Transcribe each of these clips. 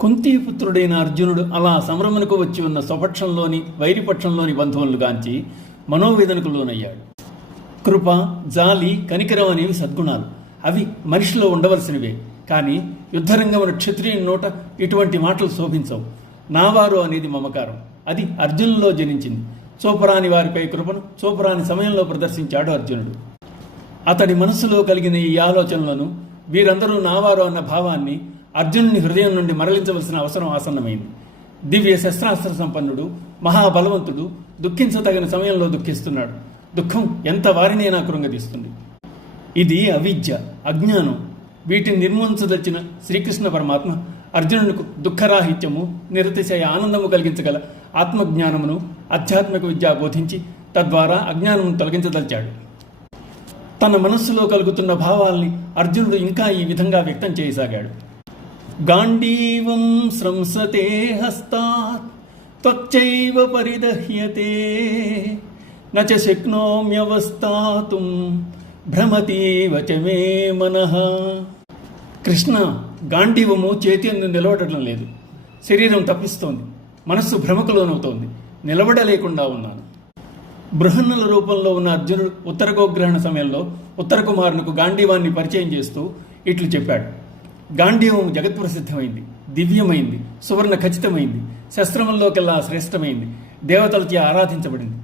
కుంతీపుత్రుడైన అర్జునుడు అలా సంభ్రమణకు వచ్చి ఉన్న స్వపక్షంలోని వైరిపక్షంలోని బంధువులను గాంచి మనోవేదనకు లోనయ్యాడు. కృప, జాలి, కనికరం అనేవి సద్గుణాలు. అవి మనిషిలో ఉండవలసినవే. కానీ యుద్ధరంగమున క్షత్రియుని నోట ఇటువంటి మాటలు శోభించవు. నావారు అనేది మమకారం. అది అర్జునులో జనించింది. చూపరాని వారిపై కృపను చూపరాని సమయంలో ప్రదర్శించాడు అర్జునుడు. అతడి మనస్సులో కలిగిన ఈ ఆలోచనలను, వీరందరూ నావారు అన్న భావాన్ని అర్జునుని హృదయం నుండి మరలించవలసిన అవసరం ఆసన్నమైంది. దివ్య శస్త్రాస్త్ర సంపన్నుడు, మహాబలవంతుడు దుఃఖించదగిన సమయంలో దుఃఖిస్తున్నాడు. దుఃఖం ఎంత వారినైనా కృంగదీస్తుంది. ఇది అవిద్య, అజ్ఞానం. వీటిని నిర్మూలించదలిచిన శ్రీకృష్ణ పరమాత్మ అర్జునునికి దుఃఖరాహిత్యము, నిరతిశయ ఆనందము కలిగించగల ఆత్మజ్ఞానమును, ఆధ్యాత్మిక విద్య బోధించి తద్వారా అజ్ఞానమును తొలగించదలిచాడు. తన మనస్సులో కలుగుతున్న భావాల్ని అర్జునుడు ఇంకా ఈ విధంగా వ్యక్తం చేయసాగాడు. గాంధీవం స్రంసతే హస్తాత్ త్వక్చైవ పరిదహ్యతే నచ శక్నోమ్యవస్థాతుం భ్రమతీవ చ మే మనః. కృష్ణ, గాంధీవము చేతి అందు నిలబడటం లేదు. శరీరం తప్పిస్తోంది. మనస్సు భ్రమకు లోనవుతోంది. నిలబడలేకుండా ఉన్నాను. బృహన్నల రూపంలో ఉన్న అర్జునుడు ఉత్తర గోగ్రహణ సమయంలో ఉత్తర కుమారునికి గాంధీవాన్ని పరిచయం చేస్తూ ఇట్లు చెప్పాడు. గాంధీవం జగత్ప్రసిద్ధమైంది, దివ్యమైంది, సువర్ణ ఖచ్చితమైంది, శస్త్రముల్లోకెల్లా శ్రేష్టమైంది, దేవతలచే ఆరాధించబడింది.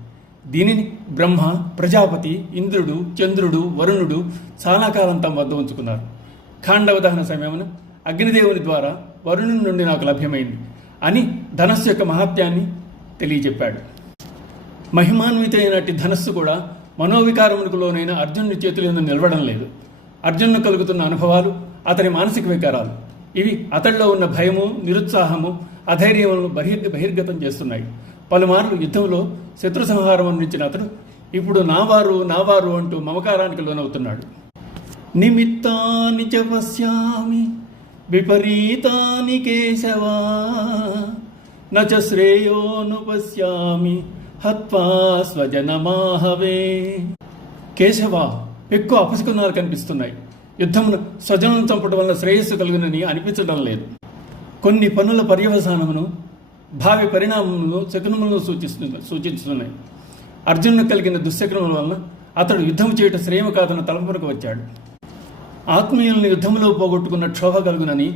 దీనిని బ్రహ్మ, ప్రజాపతి, ఇంద్రుడు, చంద్రుడు, వరుణుడు చాలా కాలం తమ వద్ద ఉంచుకున్నారు. ఖాండవ దహన సమయమున అగ్నిదేవుని ద్వారా వరుణుని నుండి నాకు లభ్యమైంది అని ధనస్సు యొక్క మహాత్యాన్ని తెలియజెప్పాడు. మహిమాన్వితైనటి ధనస్సు కూడా మనోవికారమునకు లోనైన అర్జునుడి చేతులందు నిలవడం లేదు. అర్జునుడు కలుగుతున్న అనుభవాలు అతని మానసిక వికారాలు. ఇవి అతడిలో ఉన్న భయము, నిరుత్సాహము, అధైర్యములను బహిర్గతం చేస్తున్నాయి. పలుమార్లు యుద్ధంలో శత్రు సంహారం అందించిన అతడు ఇప్పుడు నావారు అంటూ మమకారానికి లోనవుతున్నాడు. నిమిత్తాని చ పశ్యామి విపరీతాని కేశవా నచ శ్రేయోను పశ్యామి హత్వా స్వజనమాహవే. కేశవ, ఎక్కువ అపశకునాలు కనిపిస్తున్నాయి. యుద్ధమును స్వజనం చంపడం వల్ల శ్రేయస్సు కలుగునని అనిపించడం లేదు. కొన్ని పనుల పర్యవసానమును, భావి పరిణామములను, శకునములను సూచిస్తున్నాయి. అర్జునుడు కలిగిన దుశ్శకునముల వలన అతడు యుద్ధము చేయట శ్రేయము కాదన్న తలంపునకు వచ్చాడు. ఆత్మీయుల్ని యుద్ధములో పోగొట్టుకున్న క్షోభ కలుగునని,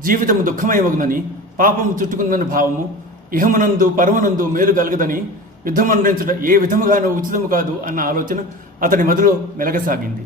జీవితము దుఃఖమయవగునని, పాపము చుట్టుకుందని భావము, ఇహమునందు పరమనందు మేలు కలగదని, యుద్ధం అందించడం ఏ విధముగానో ఉచితము కాదు అన్న ఆలోచన అతని మదిలో మెలగసాగింది.